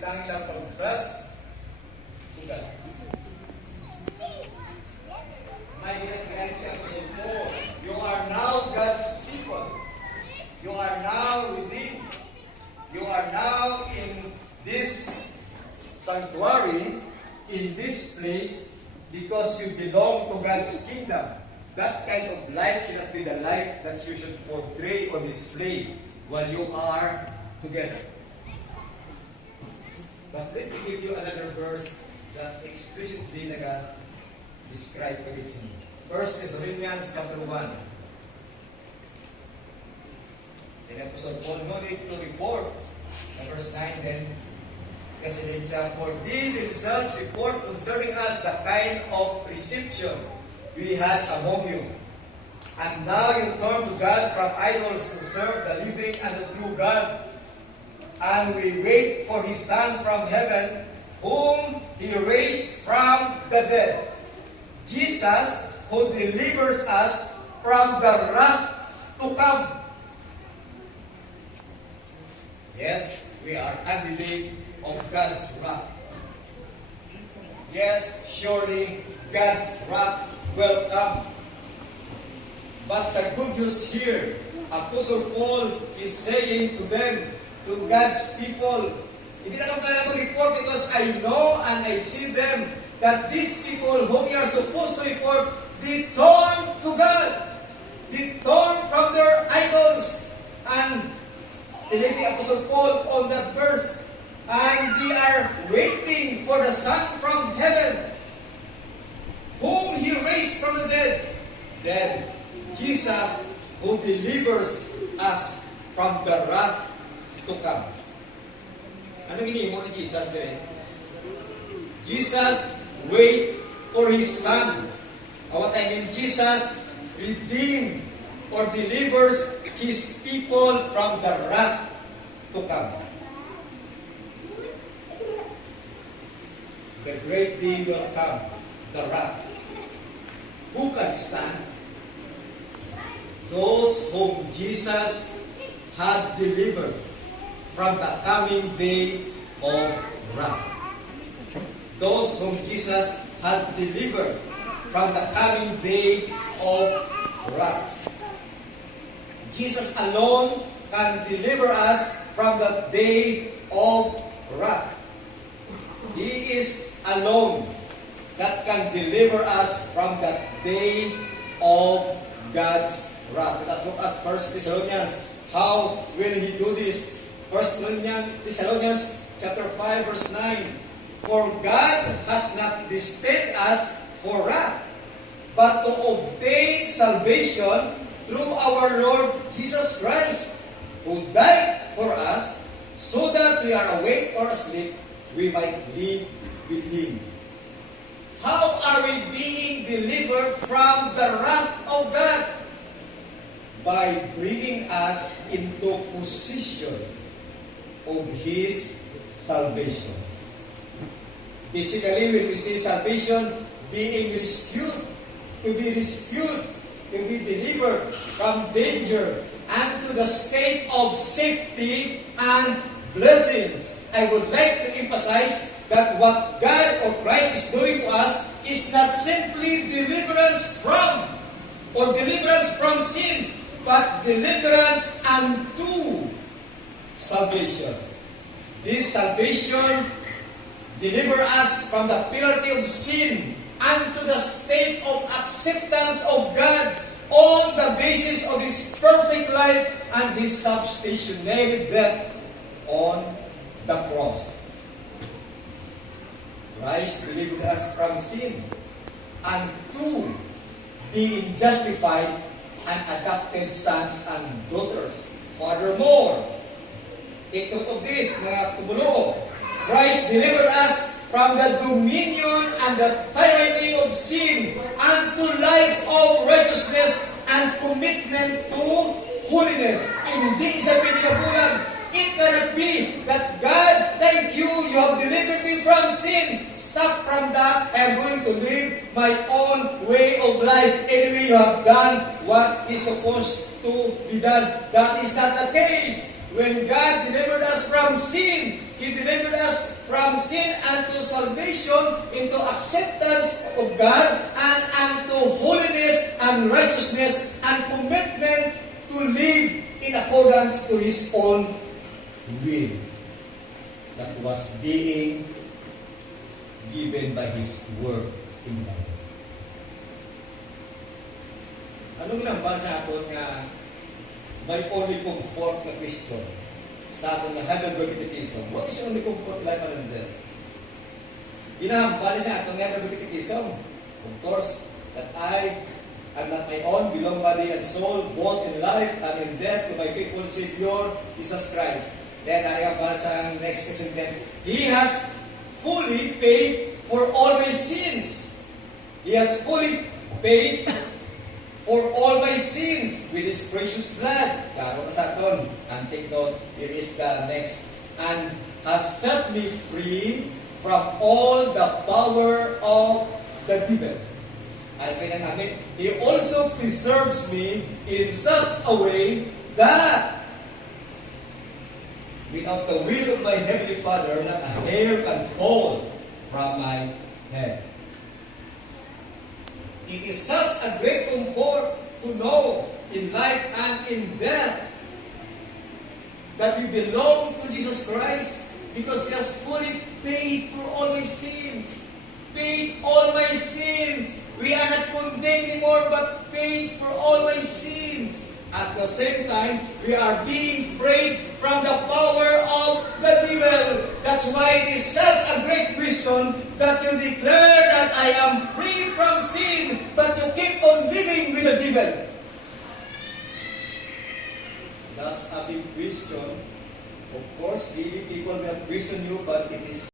tanging sa pag-trust to God. May ginag siya po, you are now God's people. You are now within. You are now in this sanctuary, in this place, because you belong to God's kingdom. That kind of life cannot be the life that you should portray or display while you are together. But let me give you another verse that explicitly describe it to me. 1 Thessalonians chapter 1. And Apostle Paul no need to report. Verse 9 then, kasi din siya, for they themselves report concerning us the kind of reception we had among you. And now you turn to God from idols to serve the living and the true God. And we wait for His Son from heaven, whom He raised from the dead. Jesus, who delivers us from the wrath to come. Yes, we are candidate of God's wrath. Yes, surely God's wrath will come. But the good news here, Apostle Paul is saying to them, to God's people, hindi na lang tayo mag-report because I know and I see them that these people whom we are supposed to report, they turn to God. They turn from their idols. And selecting Apostle Paul on that verse, and they are waiting for the Son from heaven, whom He raised from the dead. Then Jesus, who delivers us from the wrath to come. Ano ginimo ni Jesus dire? Jesus wait for His Son. What I mean, Jesus redeem or delivers His people from the wrath to come. The great day will come, the wrath. Who can stand? Those whom Jesus had delivered from the coming day of wrath. Those whom Jesus had delivered from the coming day of wrath. Jesus alone can deliver us from the day of wrath. He is alone that can deliver us from that day of God's wrath. Let us look at 1 Thessalonians. How will He do this? 1 Thessalonians chapter 5 verse 9. For God has not destined us for wrath, but to obtain salvation through our Lord Jesus Christ, who died for us, so that we are awake or asleep, we might live with Him. How are we being delivered from the wrath of God? By bringing us into position of His salvation. Basically, when we see salvation, being rescued, to be rescued, to be delivered from danger and to the state of safety and blessings. I would like to emphasize that what God or Christ is doing to us is not simply deliverance from or deliverance from sin, but deliverance unto salvation. This salvation delivers us from the penalty of sin unto the state of acceptance of God on the basis of His perfect life and His substitutionary death on the cross. Christ delivered us from sin and to being justified and adopted sons and daughters. Furthermore, take note of this, mga tumulo. Christ delivered us from the dominion and the tyranny of sin unto life of righteousness and commitment to holiness. Hindi sa pinikabulan. It cannot be that God, thank you, you have delivered me from sin. Stop from that. I am going to live my own way of life. Anyway, you have done what is supposed to be done. That is not the case. When God delivered us from sin, He delivered us from sin unto salvation, into acceptance of God, and unto holiness and righteousness, and commitment to live in accordance to His own will that was being given by His word in the Bible. Anong nambal sa aton nga may only comfort na question sa aton nga Heidelberg Catechism? What is only comfort life and death? Ginahambal sa aton nga Heidelberg Catechism. Of course, that I am not my own, belong body and soul, both in life and in death, to my faithful Savior, Jesus Christ. Then, narihambal sa next sentence, He has fully paid for all my sins. He has fully paid for all my sins with His precious blood. Klaro na sa aton. And take note, here is the next. And has set me free from all the power of the devil. Ano pa yung namin? He also preserves me in such a way that without the will of my Heavenly Father, not a hair can fall from my head. It is such a great comfort to know in life and in death that we belong to Jesus Christ because He has fully paid for all my sins. Paid all my sins. We are not condemned anymore, but paid for all my sins. At the same time, we are being freed from the power of the devil. That's why it is such a great question that you declare that I am free from sin, but you keep on living with the devil. That's a big question. Of course, many people will question you, but it is